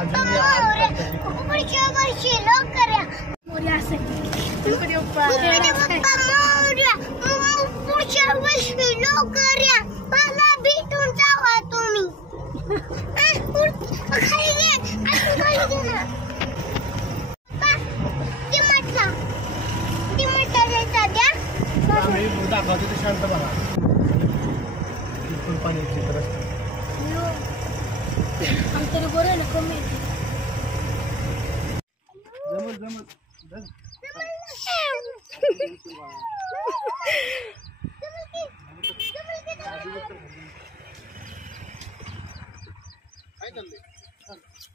पुढच्या वर्षी लवकर या. पुढच्या वर्षी लवकर या. मला भेटून जावा तुम्ही. शांत बघा पाण्याची तरी बरं ना कमी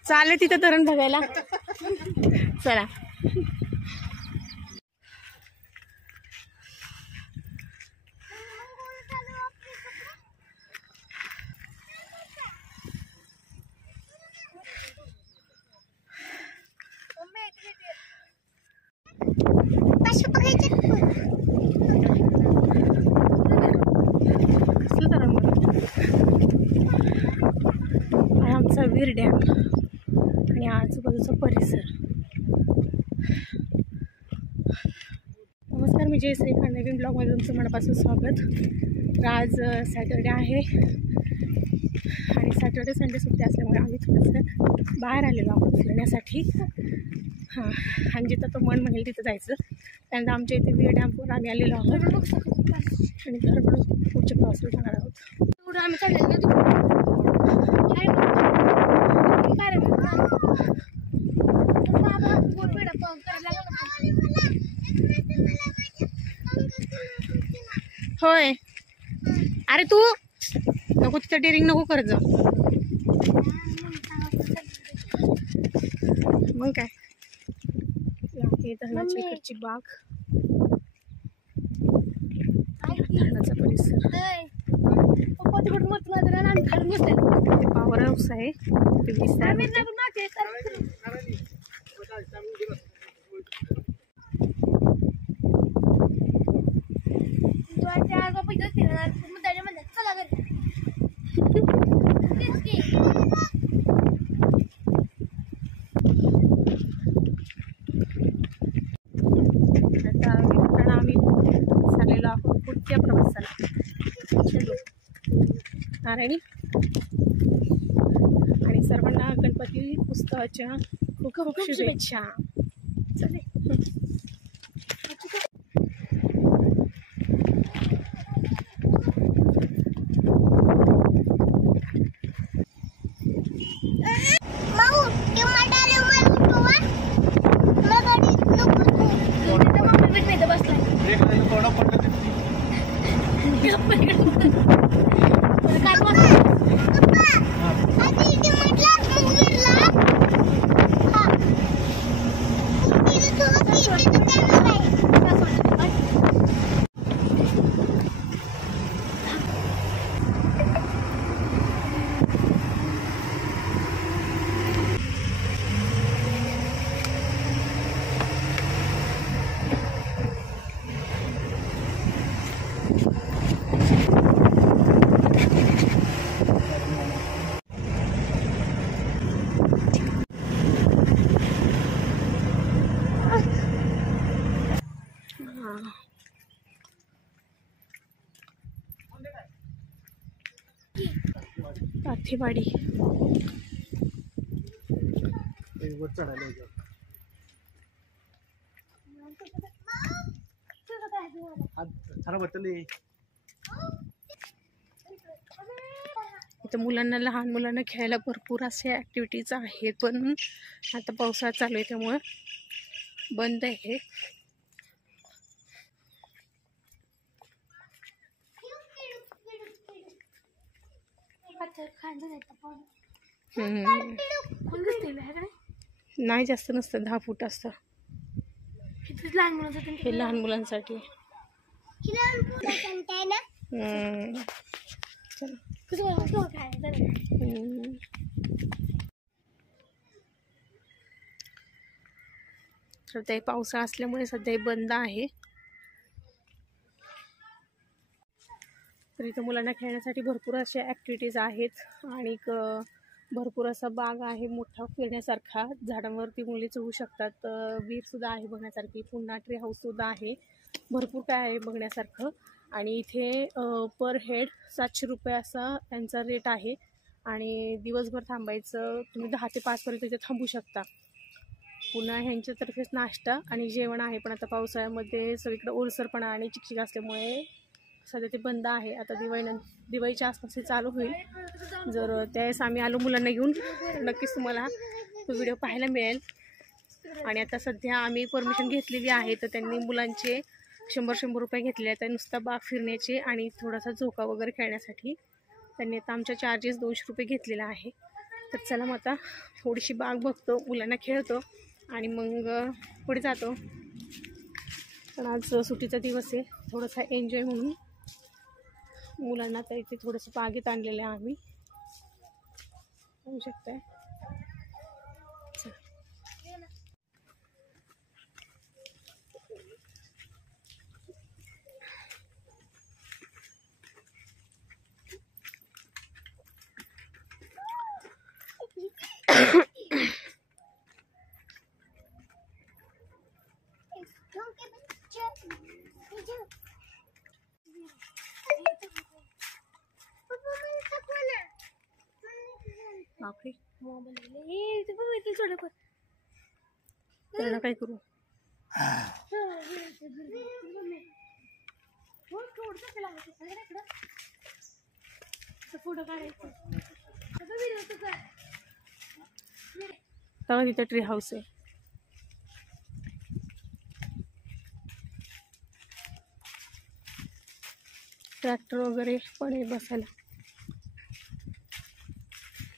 चालेल तिथं धरण बघायला. चला आमचा वीर डॅम आणि आजूबाजूचा परिसर. नमस्कार, मी जयश्री नवीन ब्लॉगमध्ये तुमचं मनापासून स्वागत. आज सॅटर्डे आहे आणि सॅटर्डे संडे सुट्टी असल्यामुळे आम्ही थोडंसं बाहेर आलेलो आहोत फिरण्यासाठी. हां, आणि जिथं तो मन म्हणेल तिथं जायचं. त्यानंतर आमच्या इथे वीर डॅमवर आम्ही आलेलो आहोत आणि घरकडून पुढच्या प्रवासाला जाणार आहोत. आम्ही चालले होय. अरे तू नको तिथं डेअरिंग नको कर जा. मग काय आहे धरणाच्या इकडची बाग, धरणाचा परिसर. पॉवर हाऊस आहे ते विस्तार. आम्ही चाललेलो आहोत पुढच्या प्रवासाला. नारायणी आणि सर्वांना गणपती उत्सवाच्या खूप खूप शुभेच्छा. चले पाथीवाडी. इथं मुलांना, लहान मुलांना खेळायला भरपूर असे ॲक्टिव्हिटीज आहेत, पण आता पावसाळा चालू आहे त्यामुळे बंद आहे. नाही जास्त नसतं, 10 फूट असतं. हे लहान मुलांसाठी. सध्या पावसाळा असल्यामुळे सध्या बंद आहे. तर इथं मुलांना खेळण्यासाठी भरपूर अशा ॲक्टिव्हिटीज आहेत आणि भरपूर असा बाग आहे मोठा फिरण्यासारखा, झाडांवरती मुली चढू शकतात, विहीरसुद्धा आहे बघण्यासारखी, पुन्हा ट्री हाऊससुद्धा आहे, भरपूर काय आहे बघण्यासारखं. आणि इथे पर हेड 700 रुपये असा त्यांचा रेट आहे आणि दिवसभर थांबायचं, तुम्ही 10 ते 5पर्यंत इथे थांबू शकता. पुन्हा ह्यांच्यातर्फेच नाश्ता आणि जेवण आहे, पण आता पावसाळ्यामध्ये सगळीकडे ओलसरपणा आणि चिकचिक असल्यामुळे सध्या ते बंद आहे. आता दिवाळीच्या आसपास चालू होईल. जर त्यावेळेस आम्ही आलो मुलांना घेऊन तर नक्कीच तुम्हाला तो व्हिडिओ पाहायला मिळेल. आणि आता सध्या आम्ही परमिशन घेतलेली आहे, तर त्यांनी मुलांचे 100 रुपये घेतले आहेत नुसता बाग फिरण्याचे आणि थोडासा झोका वगैरे खेळण्यासाठी. त्यांनी आता आमच्या चार्जेस 200 रुपये घेतलेला आहे. तर चला मग आता थोडीशी बाग बघतो, मुलांना खेळतो आणि मग पुढे जातो. पण आज सुट्टीचा दिवस आहे, थोडासा एन्जॉय म्हणून मुलांना तर इथे थोडंसं बागेत आणलेलं आहे आम्ही, होऊ शकतंय. बापरे, काय करू? तेव्हा तिथे ट्री हाऊस आहे. ट्रॅक्टर वगैरे पण आहे बसायला,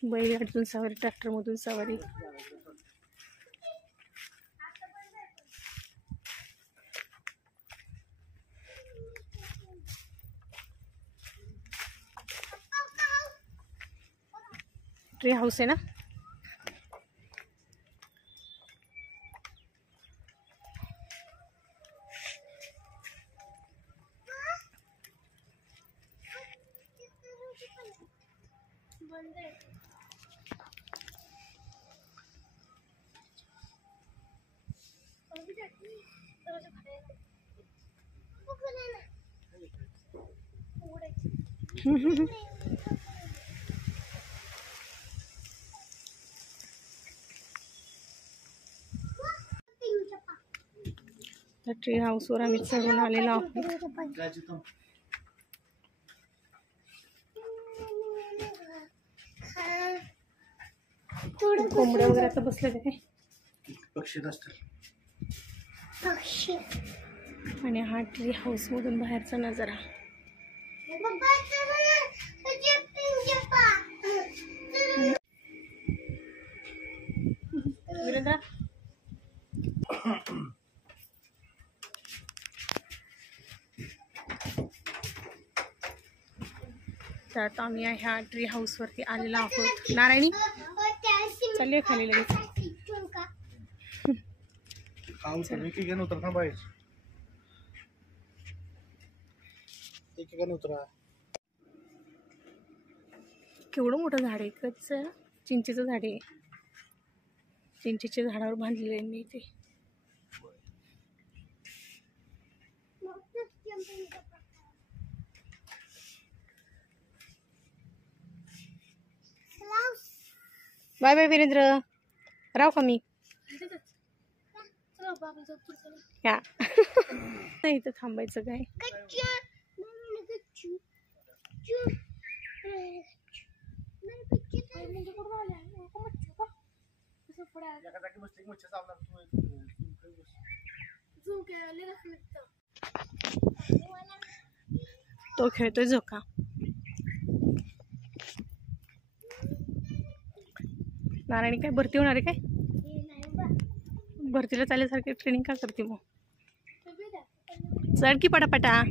बैलगाडीतून सवारी, ट्रॅक्टरमधून सवारी. ट्री हाऊस आहे ना. त्या ट्री हाऊसवर आम्ही चढून आलेलो आहोत. कोंबड्या वगैरे आता बसले ते काय पक्षी असतात. आणि हा ट्री हाऊस मधून बाहेरचा नजारा. तर आता आम्ही ह्या ट्री हाऊस वरती आलेलो आहोत. नारायणी चालली खाली लगेच. केवढं मोठं झाड आहे, कच्च चिंचेचं झाड आहे. चिंचेच्या झाडावर बांधलेलं आहे मी इथे. बाय बाय वीरेंद्र, राव का मी या इथं थांबायचं काय. तो खेळतोय झोका. नारायणी काय भरती होणार आहे काय? भरतीला चालल्यासारखी ट्रेनिंग का करते मग? चढ की पटापटा,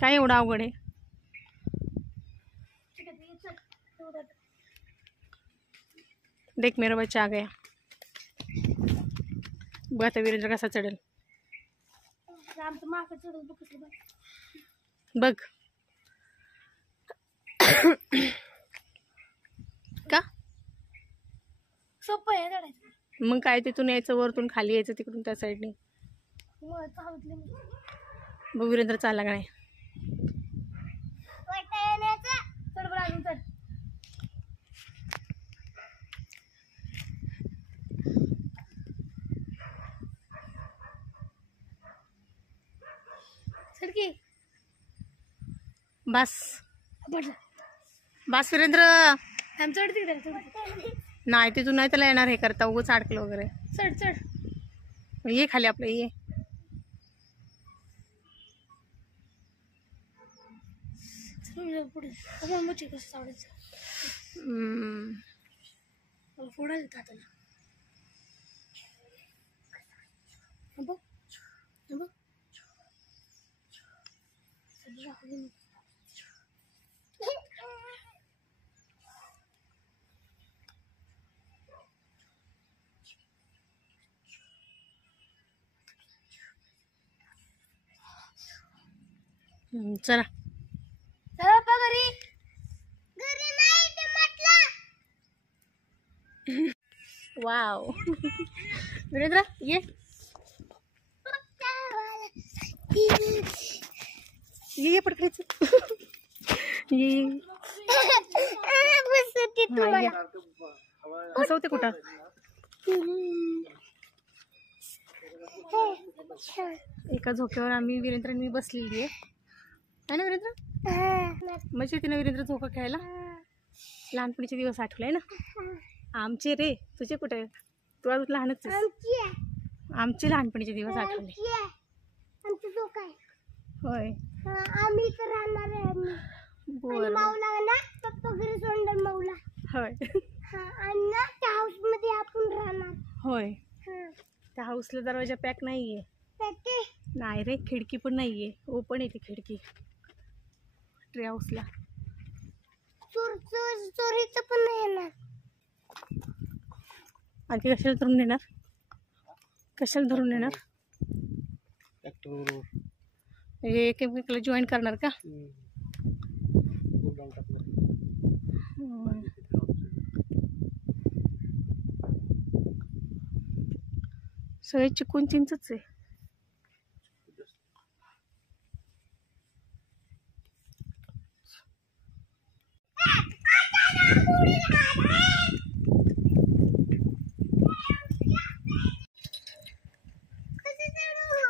काय एवढं अवघड आहे? देख मेरा बच्चा आ गया. बघ आता वीरेंद्र कसा चढेल बघ. सोपं आहे चढायचं. मग काय तिथून यायचं, वरतून खाली यायचं तिकडून त्या साईडने. बघ वीरेंद्र चालला का नाही. चढ बरं अजून चढ. चढ की. बस बस वीरेंद्र. चढ तिकडे चढ. नाही तिथून नाही त्याला येणार हे करता, उगच अडकलं वगैरे. चढ चढ. ये खाली आपलं ये. पुढे मच्छी कसं चावडायचं. फोडा देत हाताला. बघ बघ. चला घरी घरी नाही ते म्हटलं. वाव. वीरेंद्र ये ये पटकायचं. ये कसं होते कुठं. एका झोक्यावर आम्ही वीरेंद्र मी बसलेली आहे ना वीरेंद्र. मजा येते ना वीरेंद्र झोका खेळायला. लहानपणीचे दिवस आठवले ना आमचे रे. तुझे कुठे, तू अजून लहानच आहेस. आमचे लहानपणीचे दिवस आठवले. होय आम्ही तर राहणार आहे. बरं माऊला ना पप्पा घरी सोडणार माऊला. होय आणि ना त्या हाऊस मध्ये आपण राहणार. होय. त्या हाऊसला दरवाजा पॅक नाहीये. नाही रे, खिडकी पण नाहीये, ओपन आहे ती खिडकी ट्री हाऊसला. चोरीचं पण नाही येणार. आधी कशाला धरून नेणार, कशाला धरून नेणार. हे एकमेकाला जॉईन करणार का. सगळे चिकून चिंचच आहे.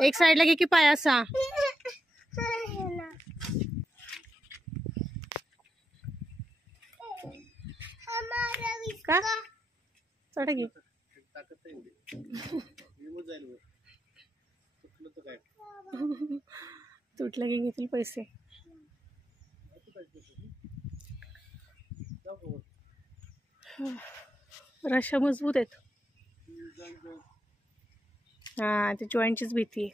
एक साइडला घे की पाय असा. का चढ घे. तुटलं की घेतील पैसे. रश्या मजबूत आहेत. हा ते जॉईंटचीच भीती आहे.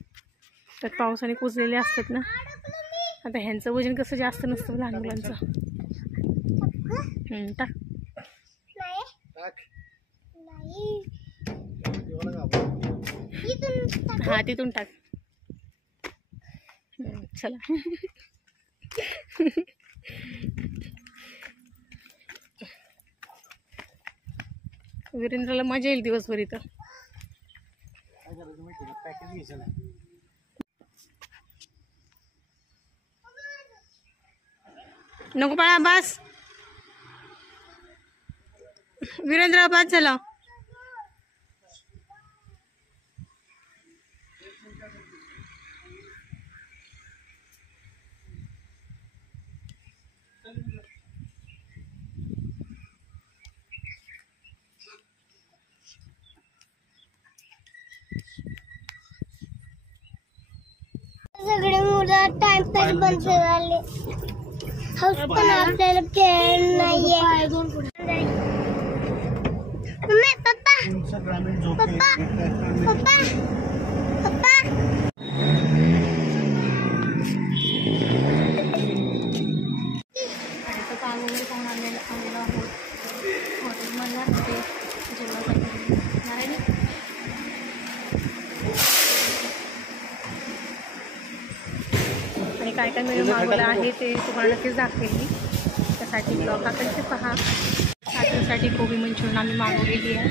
त्यात पावसाने कुजलेले असतात ना. आता ह्यांचं वजन कसं जास्त नसतं लहान मुलांचं. टाक. हा तिथून टाक. चला वीरेंद्रला मजा येईल दिवसभर इथं. नको बाळा बस. वीरेंद्र बस झाला. सगळे मुलं टाइमपास बंद झाले. हाऊस पण आपल्याला खेळ नाहीये. मम्मी पप्पा पप्पा पप्पा पप्पा. काम वगैरे पाहून आलेलो आहोत हॉटेलमधला. तिथे जेवणासाठी नारायणी आणि काय काय मेनू मागवलं आहे ते तुम्हाला नक्कीच दाखवेल मी. त्यासाठी ब्लॉग हा कंटिन्यू पहा साठवसाठी कोबी मंचुरियन आम्ही मागवलेली आहे.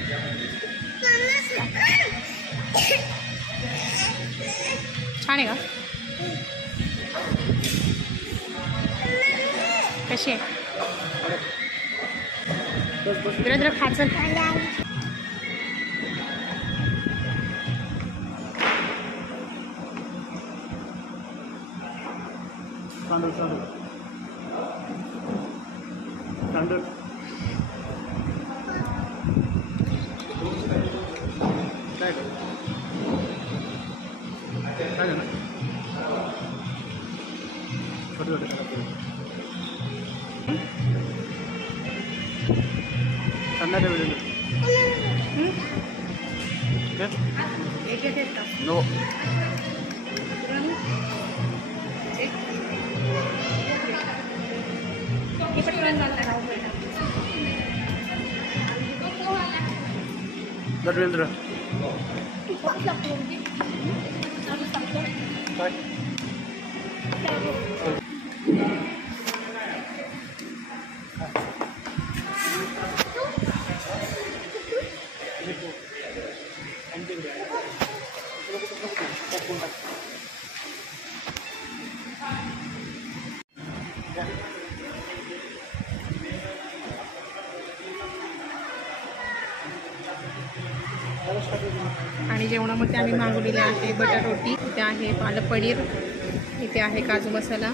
छान आहे का? कशी आहे? जरा खायचं. तांदूळ तांदूळ तांदूळ काय काय झालं? छोटे छोटे संध्याकाळी वेळ नो धर्मेंद्र काय आणि जेवणामध्ये आम्ही मागवलेले आहे बटर रोटी, इथे आहे पालक पनीर, इथे आहे काजू मसाला.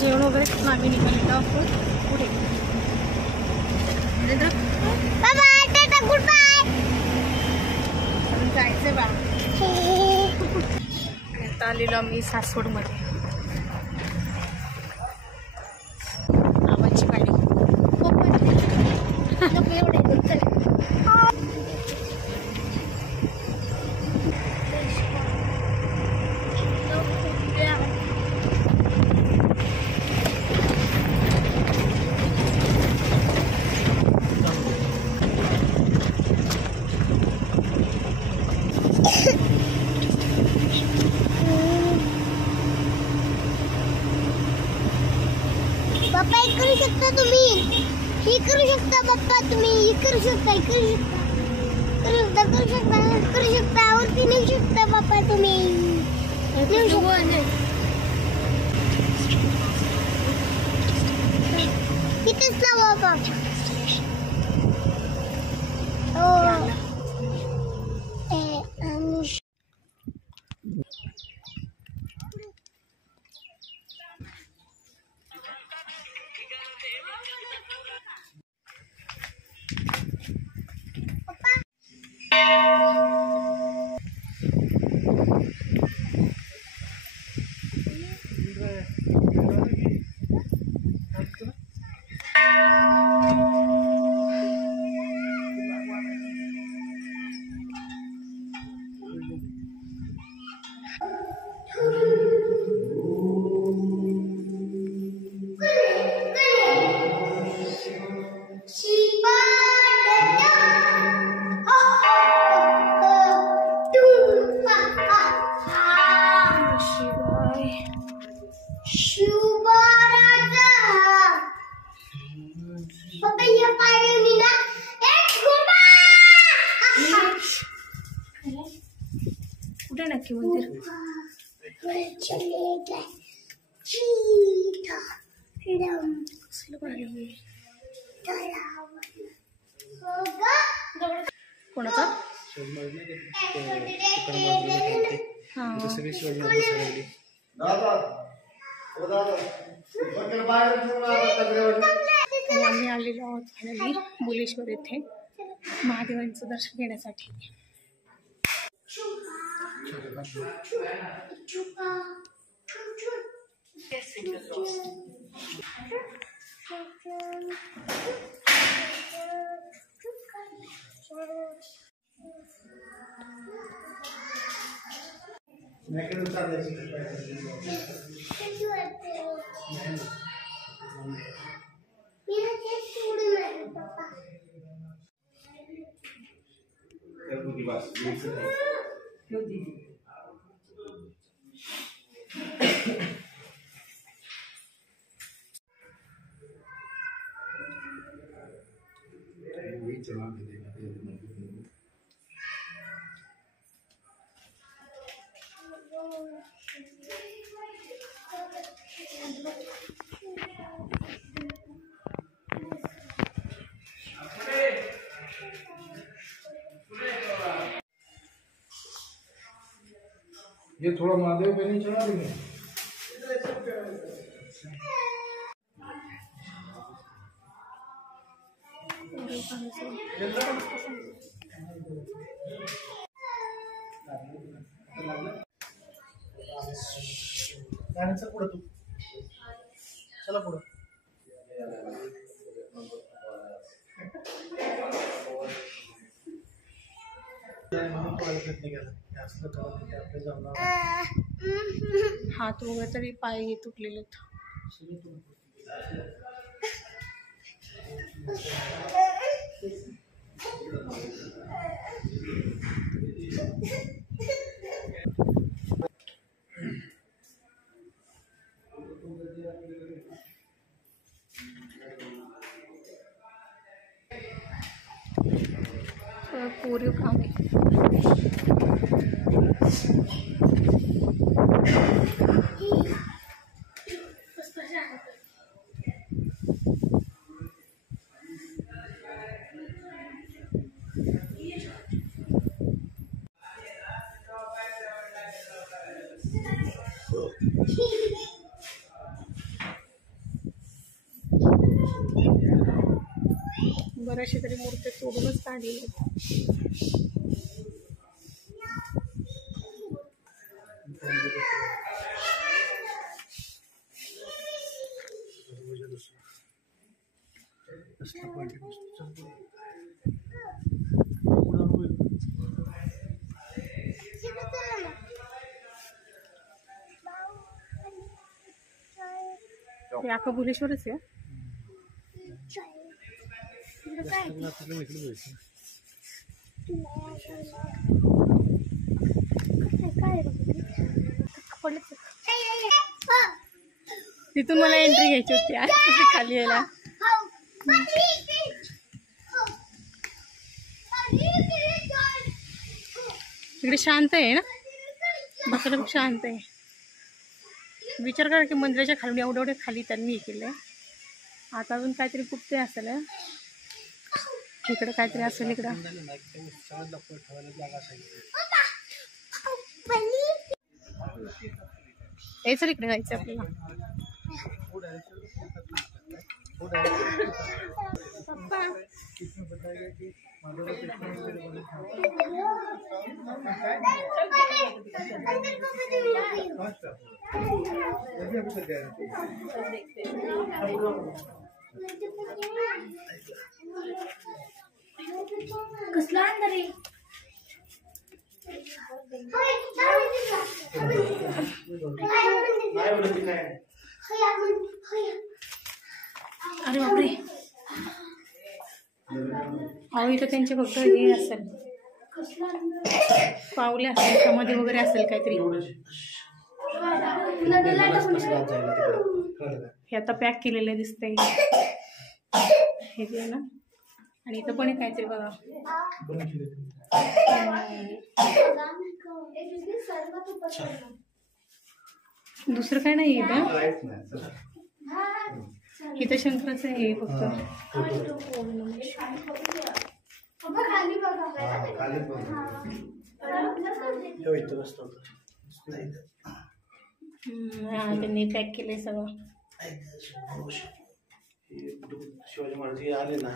जेवण वगैरे मागे निघालेलं आपण पुढे. Goodbye. जायचंय बा. आणि आता आलेलो आम्ही सासवडमध्ये. आवाजची गाडी पप्पा हे करू शकता तुम्ही. हे करू शकता पप्पा तुम्ही. हे करू शकता. हे करू शकता. करू शकता. करू शकता. वरती नेऊ शकता पप्पा तुम्ही. नेऊ शकता. कितीच लावा पप्पा. हो. कुठे नक्की मंदिर? कोणाचा? आणि आम्ही आलेलो आहोत फायनली बुलेश्वर येथे महादेवांचं दर्शन घेण्यासाठी. ये थोड़ा महादेव पे नहीं चढ़ा देंगे। पुढे तू चला पुढे हात वगैरे तरी पाय तुटलेले आहेत. कोरीव काम आहे. बऱ्याचशा तरी मूर्ती तोडूनच काढलेल्या आहेत. हे अख्खा भुलेश्वरच आहे. तिथून मला एंट्री घ्यायची होती आज खाली यायला. इकडे शांत आहे ना, बसायला खूप शांत आहे. विचार करा की मंदिराच्या खाली एवढे खाली त्यांनी हे केलंय. आता अजून काहीतरी कुठते असेल, इकडे काहीतरी असेल. इकडं हे चल इकडे जायचं आपल्याला. कसला अंदर आहे? अरे बापरे, अहो इथं त्यांचे फक्त हे असेल, पावले असेल, समाधी वगैरे असेल काहीतरी. हे आता पॅक केलेले दिसतंय हे जे ना. आणि इथं पण काहीतरी बघा. दुसरं काय नाही इथं. इथं शंकराचं आहे फक्त. त्यांनी पॅक केले सगळं. शिवाजी महाराज हे आले ना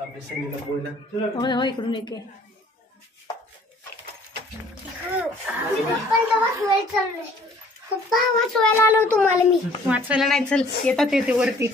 आपल्या संगीला बोलल्या होय होय इकडून एक आहे. पप्पा वाचवायला आलो तुम्हाला मी. वाचवायला नाही, चल येतात येते वरती.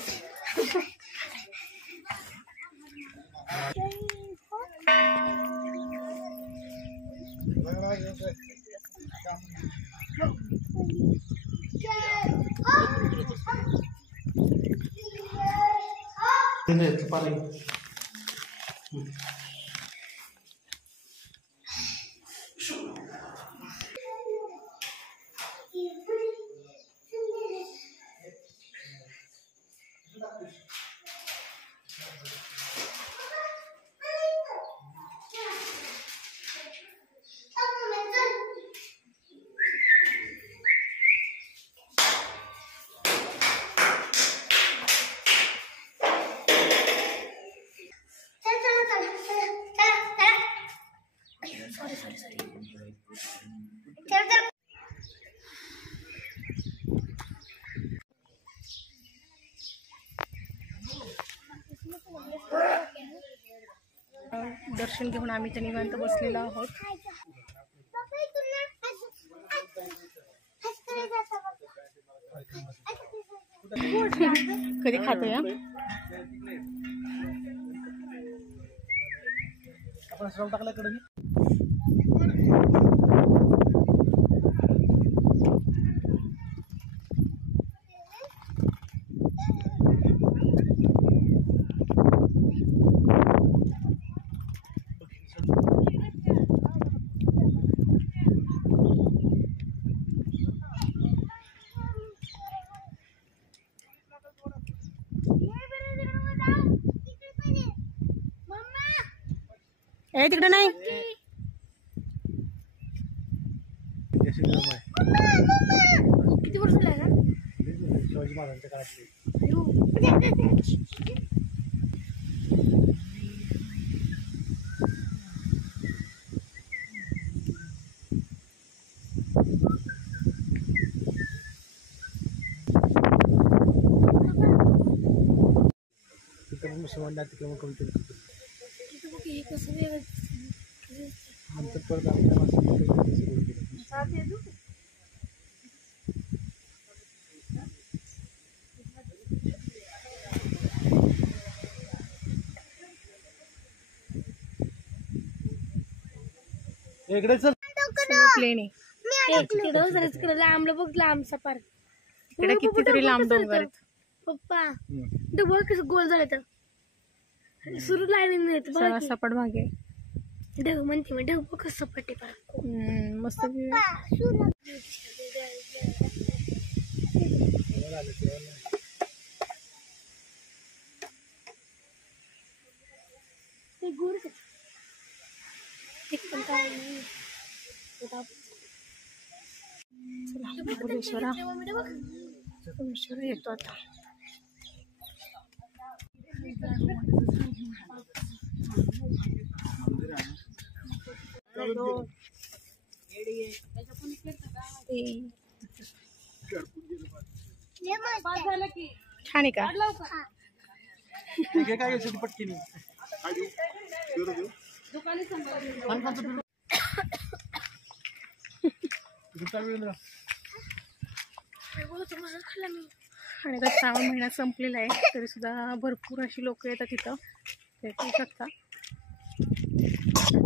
दर्शन घेऊन आम्ही तर निवांत बसलेलो आहोत. कधी खातो या आपण श्रम टाकला कडे तिकडे नाही. किती वर्ष झालं ना शिवाजी महाराजांच्या काळातले तिकडे मुसलमान तिकडे मग कमी नंतर परत आपल्या इकडे चल प्लेन आहे. लांब बघ लांब सपार इकडे कितीतरी लांब डोंगर आहेत. पप्पा डबल कसं गोल झालं तर सुरू लाईन सगळा सपाट भाग आहे. ढग म्हणते मग ढग बघ कसं सपाट आहे मस्त भुवनेश्वर येतो आता. छान आहे का? काय पटकी नाही आणि आता श्रावण महिना संपलेला आहे तरी सुद्धा भरपूर अशी लोक येतात तिथं. ते पाहू शकता.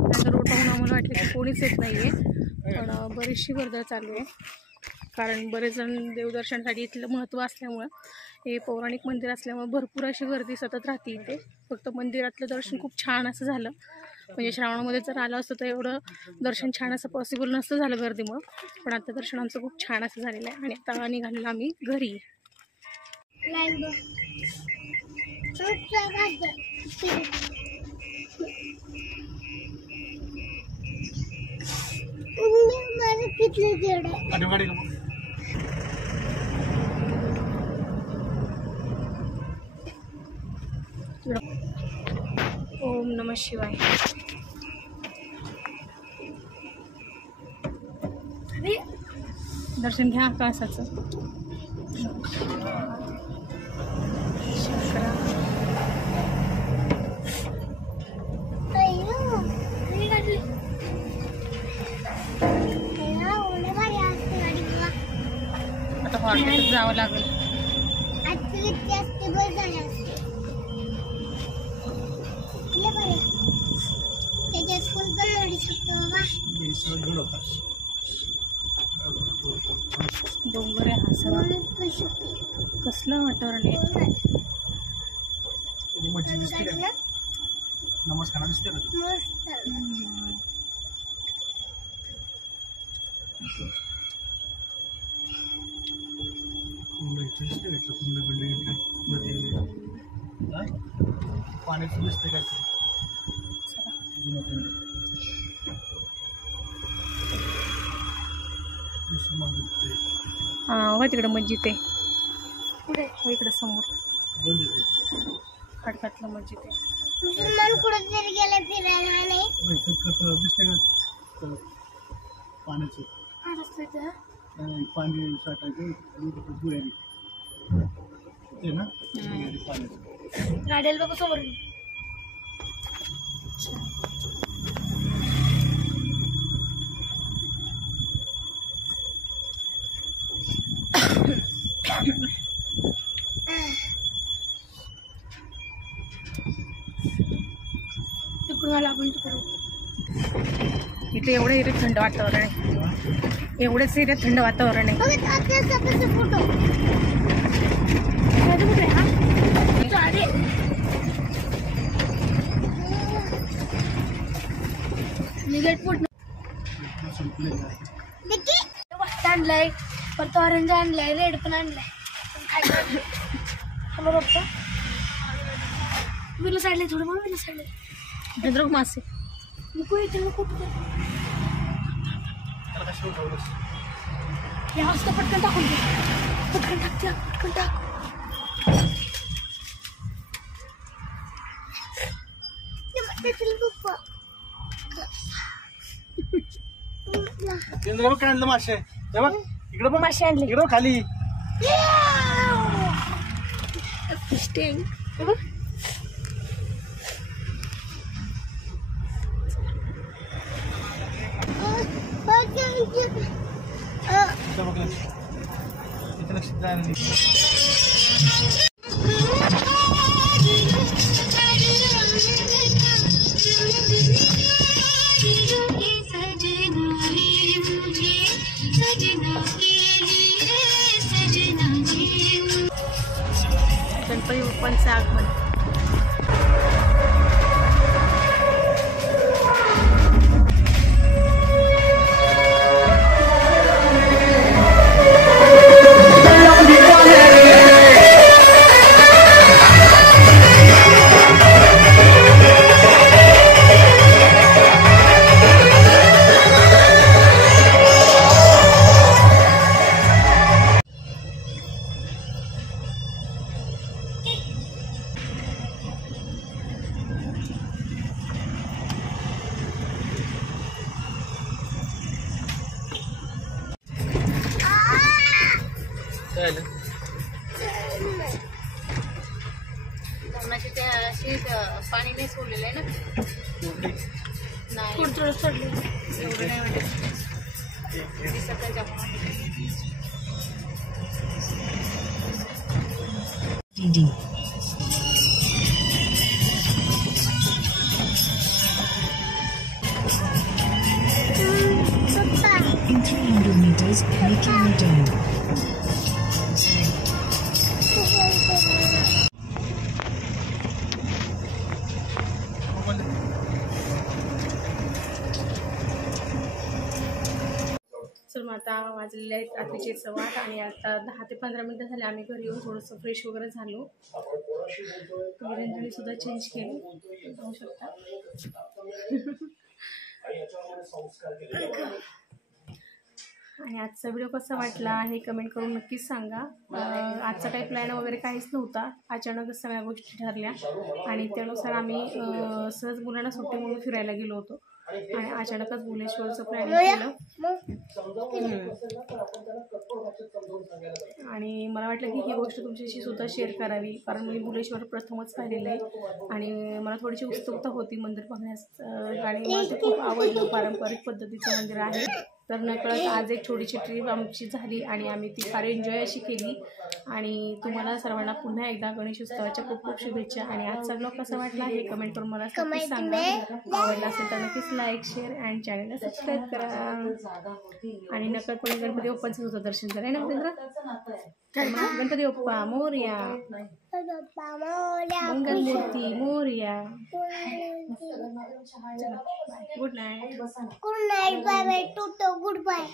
आता रोड पाहून आम्हाला वाटलं की कोणीच येत नाही आहे, पण बरीचशी वर्दळ चालू आहे. कारण बरेच जण देवदर्शनासाठी इथलं महत्त्व असल्यामुळं, हे पौराणिक मंदिर असल्यामुळे भरपूर अशी गर्दी सतत राहते इथे. फक्त मंदिरातलं दर्शन खूप छान असं झालं. म्हणजे श्रावणामध्ये जर आलं असतं तर एवढं दर्शन छान असं पॉसिबल नसतं झालं गर्दीमुळं. पण आता दर्शन आमचं खूप छान असं झालेलं आहे. आणि आता निघालेलो आम्ही घरी. ओम नमः शिवाय. दर्शन घ्या कळसाचं. शंकरा आता हॉटेलच जावं लागेल. त्याच्यात फुल कलर शकतो बाबा. डोंगर आहे हा सगळा. कसलं वातावरण आहे. नमस्कार दिसते का? पाण्याचं दिसते का? हा तिकडे मस्जिद आहे. हो इकडे समोर खडकातलं मस्जिद आहे. मुसलमान कुठे तरी गेले फिरायला नाही. दिसते का पाण्याचं? पाणी साठायचं बुऱ्याने ते ना पाण्याचं. गाड्याला बघ समोर. इथे एवढं एरियात थंड वातावरण आहे. एवढंच एरियात थंड वातावरण आहे. फोटो आणलाय, परत ऑरेंज आणलाय, रेड पण आणलाय. बरोबर विला साईडला थोडं मग विला साईडला चंद्रक मासे पटकन टाकून दे. पटकन टाक, पटकन टाक. केंद्र काय आणलं मासे? बघ इकडे बघ मासे आणले. इकडे खाली. फिस्टिंग इथे लक्ष द्या. गणपती बाप्पांचं आगमन. धरणाची त्या शीत पाणी नाही सोडलेलं आहे ना. नाही थोडं सोडलं. एवढं नाही वाटत. दिसत नाही त्यामुळे. In 300 meters, making a turn. Sir मग आता वाजलेले आहेत रात्रीचे 8:15 आणि आता 10 ते 15 मिनटं झाले आम्ही घरी येऊन थोडंसं फ्रेश वगैरे झालो. रंजनी सुद्धा चेंज केली पाहू शकता. आणि आजचा व्हिडिओ कसा वाटला हे कमेंट करून नक्कीच सांगा. आजचा काही प्लॅन वगैरे काहीच नव्हता. अचानकच सगळ्या गोष्टी ठरल्या आणि त्यानुसार आम्ही सहज मुलांना सुट्टी म्हणून फिरायला गेलो होतो. आणि अचानकच भुवनेश्वरचं प्लॅनिंग केलं. आणि मला वाटलं की ही गोष्ट तुमच्याशी सुद्धा शेअर करावी, कारण मी भुवनेश्वर प्रथमच पाहिलेलं आहे आणि मला थोडीशी उत्सुकता होती मंदिर बघण्यास. आणि मला ते खूप आवडलं. पारंपरिक पद्धतीचं मंदिर आहे. तर नकळत आज एक छोटीशी ट्रीप आमची झाली आणि आम्ही ती फार एन्जॉय अशी केली. आणि तुम्हाला सर्वांना पुन्हा एकदा गणेशोत्सवाच्या खूप खूप शुभेच्छा. आणि आजचा ब्लॉग कसा वाटला हे कमेंट करून मला नक्कीच सांगा. आवडला असेल तर नक्कीच लाईक, शेअर अँड चॅनलला सबस्क्राईब करा. आणि नकळतपणे गणपती बाप्पांचं सुद्धा दर्शन करा ना Mahendra. Ganpati Bappa Morya, Mangalmurti Morya. Good night. Good night. Bye bye. टोटो गुड बाय.